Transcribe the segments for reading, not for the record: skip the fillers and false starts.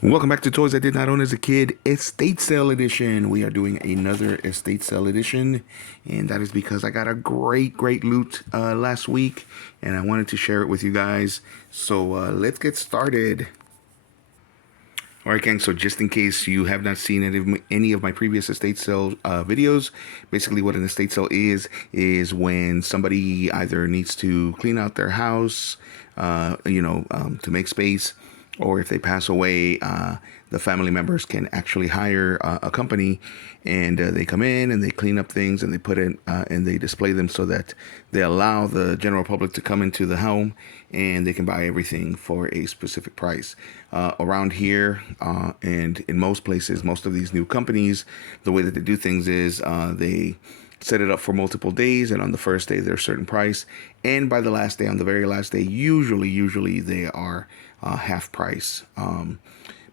Welcome back to Toys I Did Not Own as a Kid, Estate Sale Edition. We are doing another Estate Sale Edition, and that is because I got a great loot last week, and I wanted to share it with you guys. So let's get started. Alright gang, so just in case you have not seen any of my previous estate sale videos, basically what an estate sale is when somebody either needs to clean out their house, to make space, or if they pass away, the family members can actually hire a company, and they come in and they clean up things and they put in and they display them so that they allow the general public to come into the home and they can buy everything for a specific price. Around here and in most places, most of these new companies, the way that they do things is they set it up for multiple days, and on the first day there's a certain price, and by the last day, on the very last day, usually they are half price.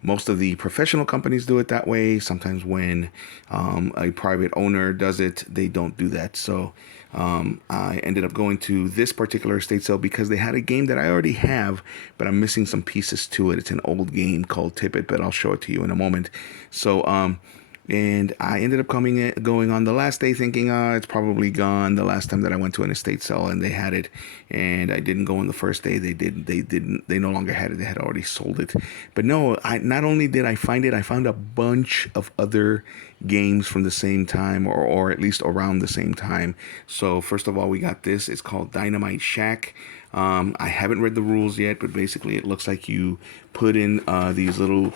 Most of the professional companies do it that way. Sometimes when a private owner does it, they don't do that. So I ended up going to this particular estate sale because they had a game that I already have, but I'm missing some pieces to it. It's an old game called Tip It, but I'll show it to you in a moment. So and I ended up going on the last day thinking, it's probably gone. The last time that I went to an estate sale and they had it, and I didn't go on the first day. They no longer had it. They had already sold it. But no, not only did I find it, I found a bunch of other games from the same time, or at least around the same time. So first of all, we got this. It's called Dynamite Shack. I haven't read the rules yet, but basically it looks like you put in these little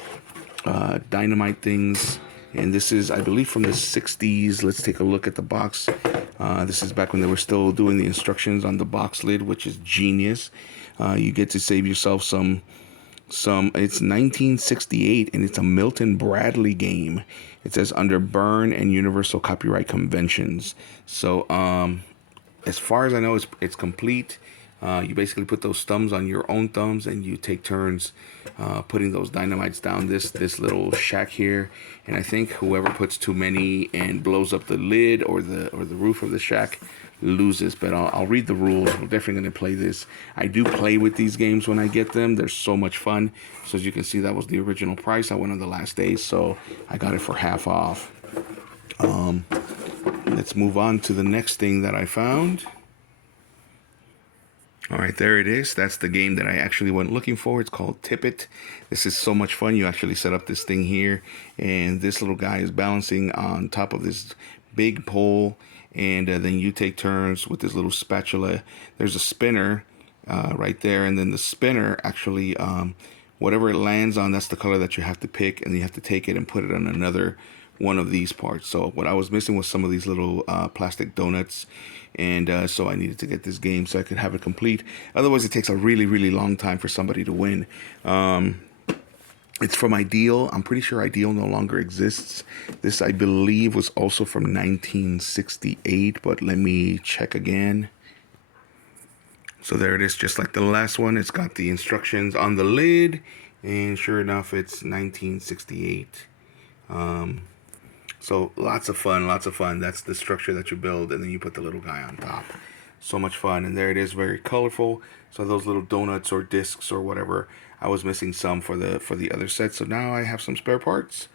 dynamite things. And this is, I believe, from the 60s. Let's take a look at the box. This is back when they were still doing the instructions on the box lid, which is genius. You get to save yourself some. It's 1968, and it's a Milton Bradley game. It says under Byrne and Universal Copyright Conventions. So, as far as I know, it's complete. You basically put those thumbs on your own thumbs, and you take turns putting those dynamites down this little shack here. And I think whoever puts too many and blows up the lid or the roof of the shack loses. But I'll read the rules. We're definitely going to play this. I do play with these games when I get them. They're so much fun. So as you can see, that was the original price. I went on the last day, so I got it for half off. Let's move on to the next thing that I found. All right, there it is. That's the game that I actually went looking for. It's called Tip It. This is so much fun. You actually set up this thing here, and this little guy is balancing on top of this big pole, and then you take turns with this little spatula. There's a spinner right there, and then the spinner actually, whatever it lands on, that's the color that you have to pick, and you have to take it and put it on another one of these parts. So what I was missing was some of these little plastic donuts, and so I needed to get this game so I could have it complete. Otherwise, it takes a really long time for somebody to win. It's from Ideal. I'm pretty sure Ideal no longer exists. This, I believe, was also from 1968, but let me check again. So there it is, just like the last one. It's got the instructions on the lid, and sure enough, it's 1968. So lots of fun. That's the structure that you build, and then you put the little guy on top. So much fun. And there it is, very colorful. So those little donuts or discs or whatever, I was missing some for the other set. So now I have some spare parts.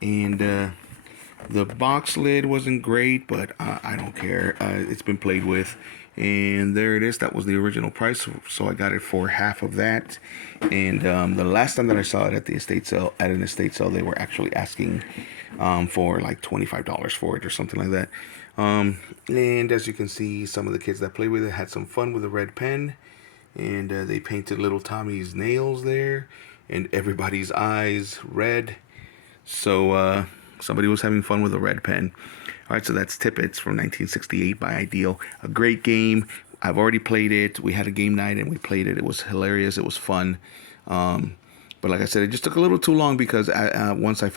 And the box lid wasn't great, but I don't care. It's been played with. And there it is. That was the original price, so I got it for half of that. And the last time that I saw it at an estate sale, they were actually asking for like $25 for it or something like that. And as you can see, some of the kids that played with it had some fun with a red pen, and they painted little Tommy's nails there, and everybody's eyes red. So somebody was having fun with a red pen. All right, so that's Tip It from 1968 by Ideal. A great game. I've already played it. We had a game night and we played it. It was hilarious. It was fun. But like I said, it just took a little too long because once I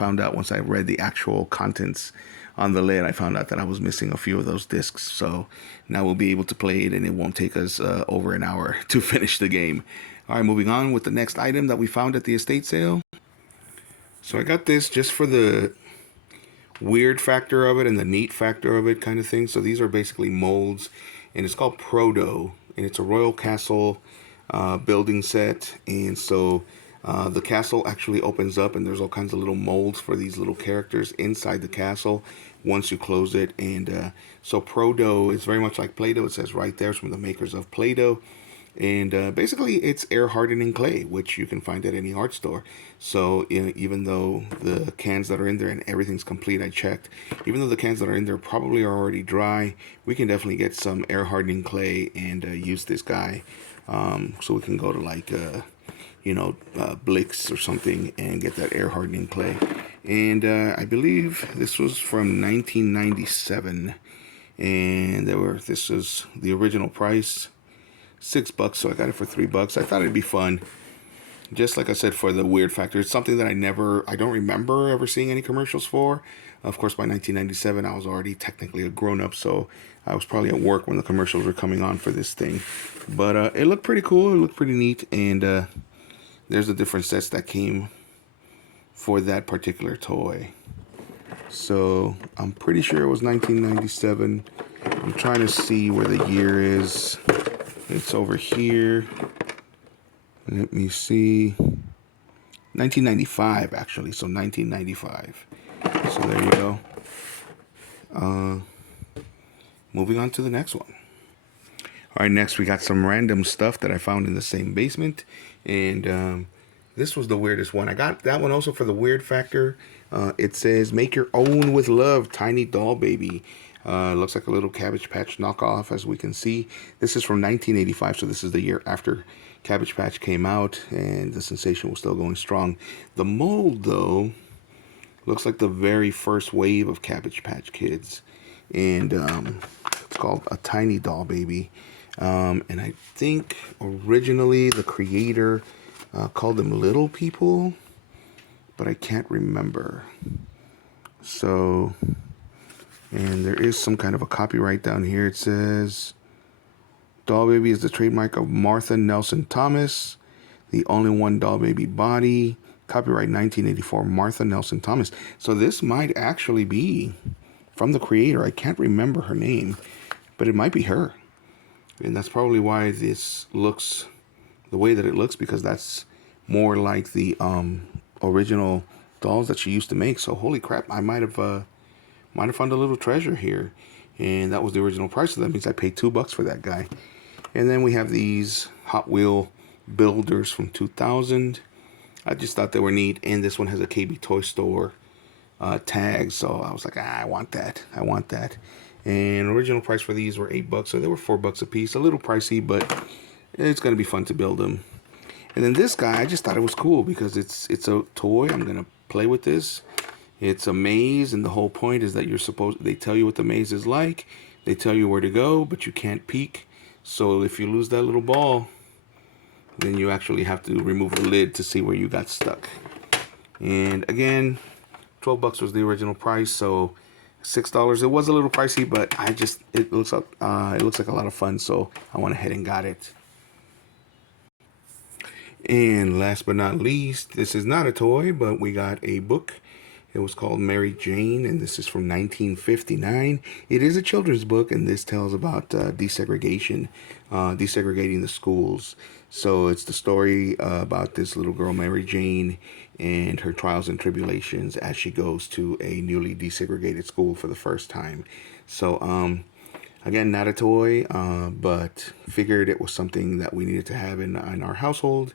read the actual contents on the lid, I found out that I was missing a few of those discs. So now we'll be able to play it, and it won't take us over an hour to finish the game. All right, moving on with the next item that we found at the estate sale. So I got this just for the weird factor of it and the neat factor of it kind of thing. So these are basically molds, and it's called Proto, and it's a Royal Castle building set. And so The castle actually opens up, and there's all kinds of little molds for these little characters inside the castle once you close it. And so Pro-Dough is very much like Play-Doh. It says right there, it's from the makers of Play-Doh. And basically, it's air hardening clay, which you can find at any art store. So even though the cans that are in there and everything's complete, I checked, even though the cans that are in there probably are already dry, we can definitely get some air hardening clay and use this guy. So we can go to like Blix or something and get that air hardening clay. And I believe this was from 1997, and this was the original price, $6, so I got it for $3. I thought it'd be fun. Just like I said, for the weird factor. It's something that I don't remember ever seeing any commercials for. Of course, by 1997, I was already technically a grown-up, so I was probably at work when the commercials were coming on for this thing. But it looked pretty cool. It looked pretty neat, and there's the different sets that came for that particular toy. So I'm pretty sure it was 1997. I'm trying to see where the year is. It's over here. Let me see. 1995, actually. So 1995. So there you go. Moving on to the next one. All right, next we got some random stuff that I found in the same basement. And this was the weirdest one. I got that one also for the weird factor. It says, make your own with love, tiny doll baby. Looks like a little Cabbage Patch knockoff, as we can see. This is from 1985, so this is the year after Cabbage Patch came out, and the sensation was still going strong. The mold, though, looks like the very first wave of Cabbage Patch Kids, and it's called a tiny doll baby. And I think originally the creator called them little people, but I can't remember. So, and there is some kind of a copyright down here. It says, Doll Baby is the trademark of Martha Nelson Thomas, the only one doll baby body. Copyright 1984, Martha Nelson Thomas. So this might actually be from the creator. I can't remember her name, but it might be her. And that's probably why this looks the way that it looks, because that's more like the original dolls that she used to make. So holy crap, I might have found a little treasure here. And that was the original price, so that means I paid $2 for that guy. And then we have these Hot Wheel builders from 2000. I just thought they were neat. And this one has a KB Toy Store tag, so I was like, I want that. And original price for these were $8, so they were $4 a piece. A little pricey, but it's gonna be fun to build them. And then this guy, I just thought it was cool because it's a toy. I'm gonna play with this. It's a maze, and the whole point is that they tell you what the maze is like. They tell you where to go, but you can't peek. So if you lose that little ball, then you actually have to remove the lid to see where you got stuck. And again, $12 was the original price, so $6. It was a little pricey, but it looks like a lot of fun, so I went ahead and got it. And last but not least, this is not a toy, but we got a book. It was called Mary Jane, and this is from 1959. It is a children's book, and this tells about desegregation, desegregating the schools. So it's the story about this little girl, Mary Jane, and her trials and tribulations as she goes to a newly desegregated school for the first time. So, again, not a toy, but figured it was something that we needed to have in our household.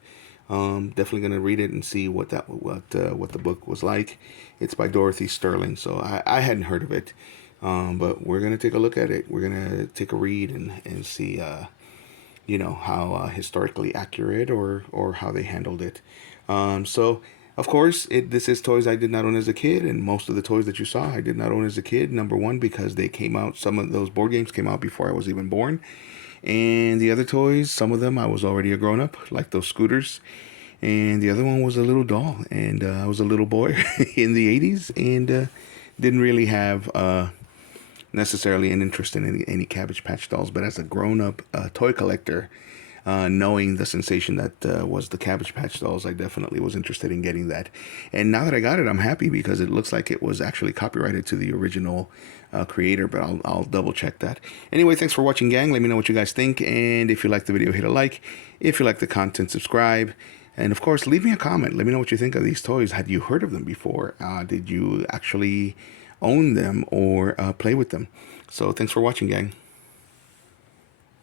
Definitely gonna read it and see what the book was like. It's by Dorothy Sterling, so I hadn't heard of it, but we're gonna take a look at it. We're gonna take a read and see, how historically accurate or how they handled it. So of course, this is toys I did not own as a kid, and most of the toys that you saw I did not own as a kid. Number one, because they came out. Some of those board games came out before I was even born. And the other toys, some of them I was already a grown-up, like those scooters. And the other one was a little doll. And I was a little boy in the 80s and didn't really have necessarily an interest in any Cabbage Patch dolls. But as a grown-up toy collector, knowing the sensation that was the Cabbage Patch dolls, I definitely was interested in getting that. And now that I got it, I'm happy because it looks like it was actually copyrighted to the original creator, but I'll double check that. Anyway, thanks for watching, gang. Let me know what you guys think, and if you like the video, hit a like. If you like the content, subscribe. And of course, leave me a comment. Let me know what you think of these toys. Had you heard of them before? Did you actually own them or play with them? So thanks for watching, gang.